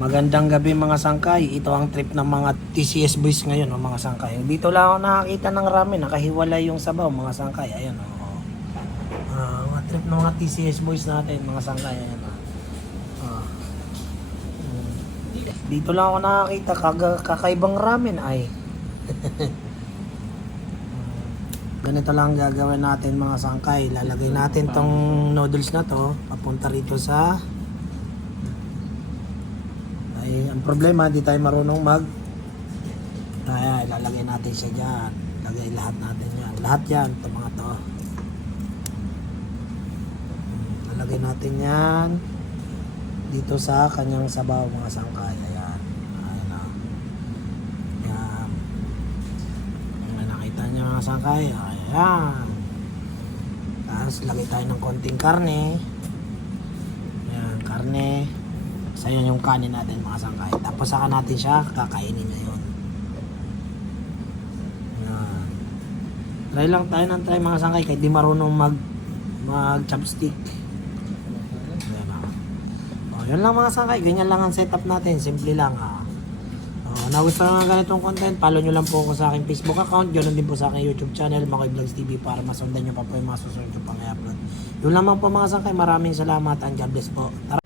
Magandang gabi mga sangkay. Ito ang trip ng mga TCS boys ngayon, mga sangkay. Dito lang ako nakakita ng ramen, nakahiwalay yung sabaw mga sangkay. Ayan oh. Mga trip ng mga TCS boys natin mga sangkay. Ayan oh. Ah. Dito lang ako nakakita kakaibang ramen ay. Ganito lang gagawin natin mga sangkay. Lalagay natin tong noodles na to papunta rito sa ang problema, di tayo marunong kaya ilalagay natin siya dyan. Lagay lahat natin yan. Lahat yan, ito mga to. Lalagay natin yan dito sa kanyang sabaw mga sangkay. Ayan. Ayan na. Ayan. Ayan, nakita niyo mga sangkay. Ayan. Tapos lagay tayo ng konting karne. Ayan, karne. So yun yung kanin natin mga sangkay. Tapos saka natin siya kakainin ngayon. Yan. Try lang tayo ng try mga sangkay kahit di marunong mag chopstick. Yan yun lang mga sangkay. Ganyan lang ang setup natin. Simple lang nagustuhan ng ganitong content, follow nyo lang po ako sa aking Facebook account. Ganoon din po sa aking YouTube channel, Makoy Vlogs TV, para masundan nyo pa po yung mga susunod yung pang-upload. Yun lamang po mga sangkay. Maraming salamat and God bless po. Tara!